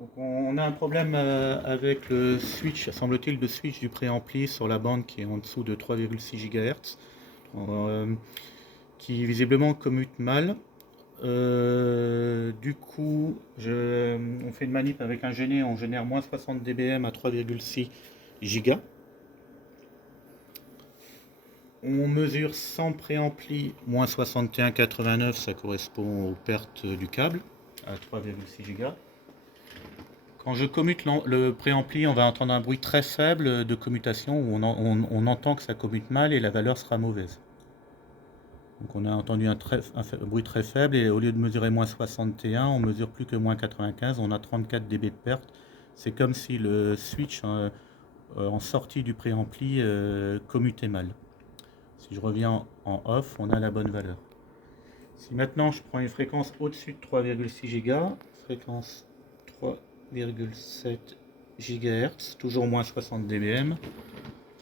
Donc on a un problème avec le switch, semble-t-il, de switch du préampli sur la bande qui est en dessous de 3,6 GHz, qui visiblement commute mal. Du coup, on fait une manip avec un gêné, on génère moins 60 dBm à 3,6 Go. On mesure sans préampli moins 61,89, ça correspond aux pertes du câble à 3,6 Go. Quand je commute le préampli, on va entendre un bruit très faible de commutation où on entend que ça commute mal et la valeur sera mauvaise. Donc on a entendu un bruit très faible et au lieu de mesurer moins 61, on mesure plus que moins 95, on a 34 dB de perte. C'est comme si le switch en sortie du préampli commutait mal. Si je reviens en off, on a la bonne valeur. Si maintenant je prends une fréquence au-dessus de 3,6 Go, fréquence 3,7 GHz, toujours moins 60 dBm,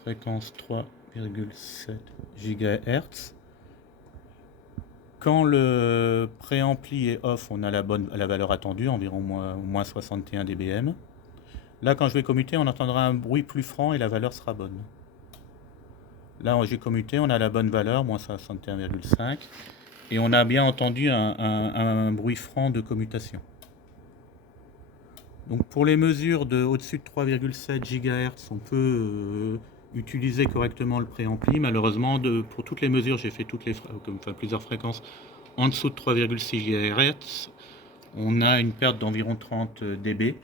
fréquence 3,7 GHz. Quand le préampli est off, on a la valeur attendue, environ moins 61 dBm. Là, quand je vais commuter, on entendra un bruit plus franc et la valeur sera bonne. Là, j'ai commuté, on a la bonne valeur, moins 61,5. Et on a bien entendu un bruit franc de commutation. Donc pour les mesures au-dessus de 3,7 GHz, on peut utiliser correctement le préampli. Malheureusement, pour toutes les mesures, j'ai fait plusieurs fréquences en dessous de 3,6 GHz. On a une perte d'environ 30 dB,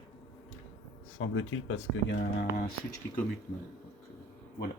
semble-t-il, parce qu'il y a un switch qui commute mal. Donc, voilà.